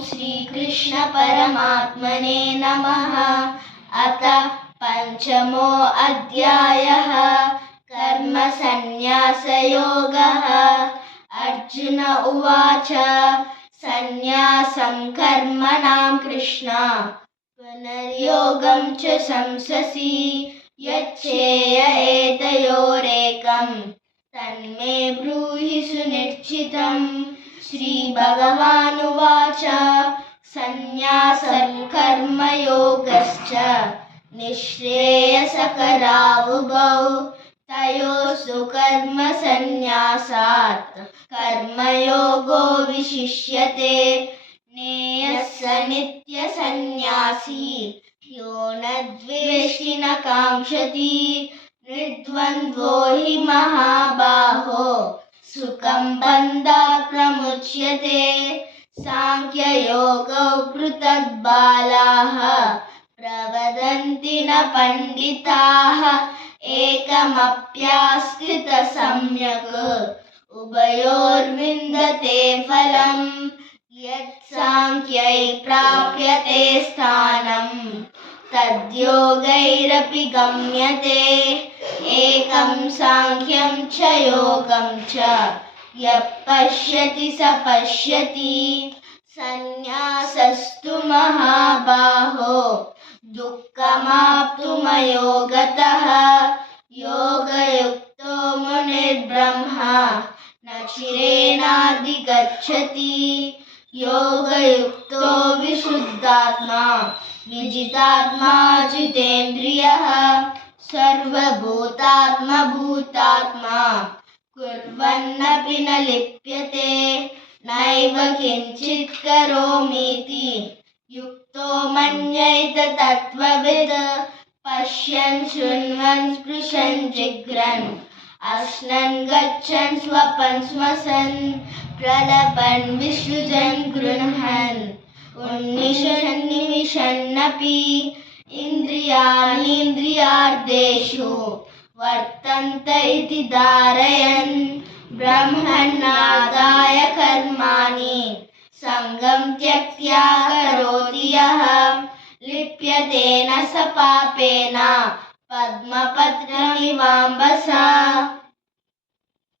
श्रीकृष्ण परमात्मने नमः। अथ पंचमो अध्यायः कर्मसन्न्यासयोगः। अर्जुन उवाच सन्न्यासं कर्मणां कृष्ण पुनर्योगं च संससि यच्छेय एतयोरेकं तन्मे ब्रूहि सुनिश्चितम्। श्रीभगवानुवाच सन्न्यासं कर्मयोगश्च निःश्रेयसकरावुभौ तयोस्तु कर्मसन्न्यासात् कर्मयोगो विशिष्यते। ज्ञेयः स नित्यसन्न्यासी यो न द्वेष्टि न काङ्क्षति निर्द्वन्द्वो हि महाबाहो सुखं बन्धात् प्रमुच्यते। सांख्ययोगौ पृथक् बालाः प्रवदन्ति न पण्डिताः एकमप्यास्थितः सम्यक् उभयोर्विन्दते फलम्। यत्साङ्ख्यै प्राप्यते स्थानं तद्योगैरपि गम्यते। एकं साङ्ख्यं च योगं च यः पश्यति स पश्यति। सन्न्यासस्तु महाबाहो दुःखमाप्तुमयो गतः योगयुक्तो मुनिर्ब्रह्मा न चिरेणाधिगच्छति। योगयुक्तो विशुद्धात्मा विजितात्मा जितेन्द्रियः सर्वभूतात्मा भूतात्मा कुर्वन्नपि न लिप्यते। नैव किञ्चित् करोमीति युक्तो मन्येत तत्त्वविद्। पश्यन् शृण्वन् स्पृशन् जिघ्रन् अश्नन् गच्छन् स्वपन् श्वसन् प्रलपन् विसृजन् गृह्णन् उन्निशन् निमिषन्नपि इन्द्रियाणीन्द्रियार्थेषु वर्तन्त इति धारयन् ब्रह्मण्यादाय कर्माणि सङ्गं त्यक्त्वा करोति यः लिप्यते न स पापेन पद्मपत्रमिवाम्भसा।